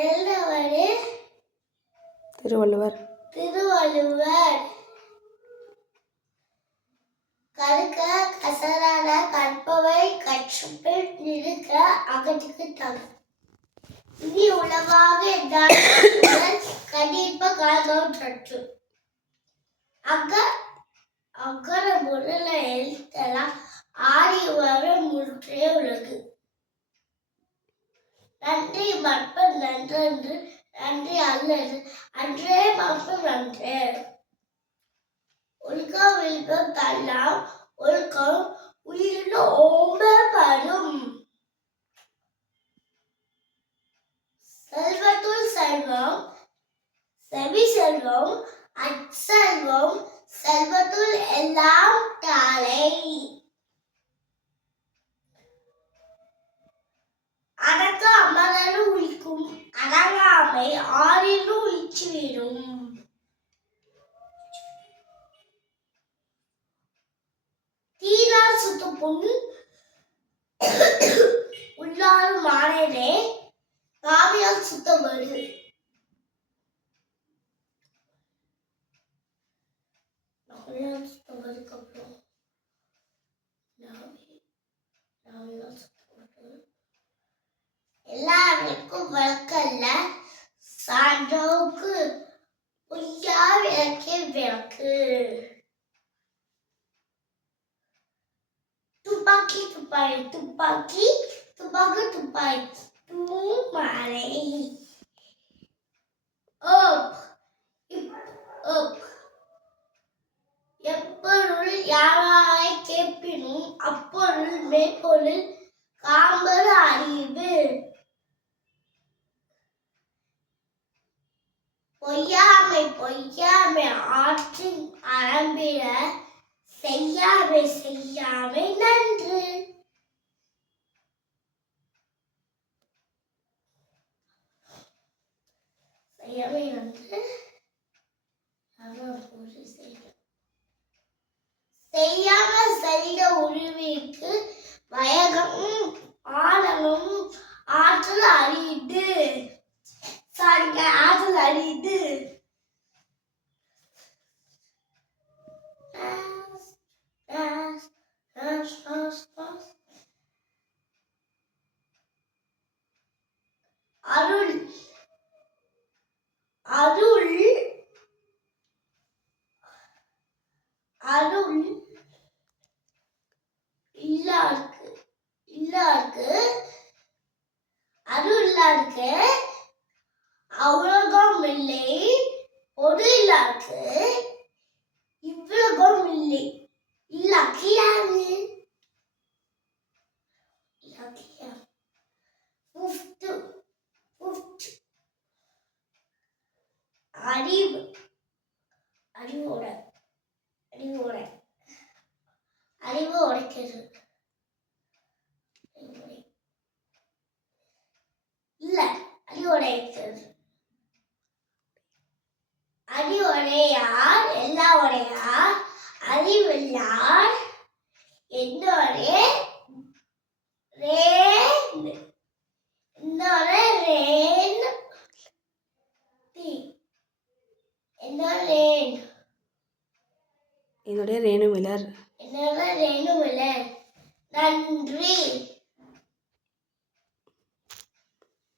எழுந்தவர் திருவள்ளுவர். கற்க கசடற கற்பவை கற்றுப்பின் நிற்க அகத்துக்கு தகும். இனி உளவாக என்றால் கண்டிப்ப காலம் சற்று அகர முதல எழுத்தெல்லாம் ஆடி வர முற்றே உலகு. நன்றி மற்பம் நன்றன்று நன்றி அல்லது அன்றே மற்பம் நன்றே. ஒழுக்கம் விழுப்பம் தல்லாம் ஒழுக்கம் உயிரின ஓம்ப படும். செல்வத்துள் செல்வம் செவி செல்வம் அச்செல்வம் செல்வத்துள் எல்லாம் தாளை. அடக்க அமரரு உயிக்கும் அடங்காமை ஆறினு இச்சுவிடும். தீரார் சுத்து புண் உள்ளாறு மானரே காவியால் சுத்தமரு. எல்லாருக்கும் விளக்கல்ல சான்றோக்கு பொய்யா விளக்கே விளக்கு. துப்பாக்கி துப்பாய் துப்பாக்கி துப்பாக்கி துப்பாய் தூமலை. எப்பொருள் யாராய் கேட்பினும் அப்பொருள் மேற்பொருள் காம்பர் அறிவு. பொய்யாமை ஆற்றின் அறம்பிட செய்யாமை நன்று. செய்யாமை நன்று செய்யாம செய்த உருவிற்கு வயகமும் ஆழமும் ஆற்றல் அறியுது. ஆற்றல் அறியுது. அருள் அருள் அருள் இல்லாருக்கு அருள் இல்லாருக்கு அவ்வளோகம் இல்லை. ஒரு இல்லாருக்கு இவ்வளோகம் இல்லை. இல்லாக்கு யாரு? அறிவு அறிவோட அறிவு உடைக்கிறது. இல்ல அறிவுடைக்கிறது. அறிவுடையார் எல்லா உடையார் அறிவில்லார் என்னோடே என்னுடைய ரேணுமிலர். நன்றி.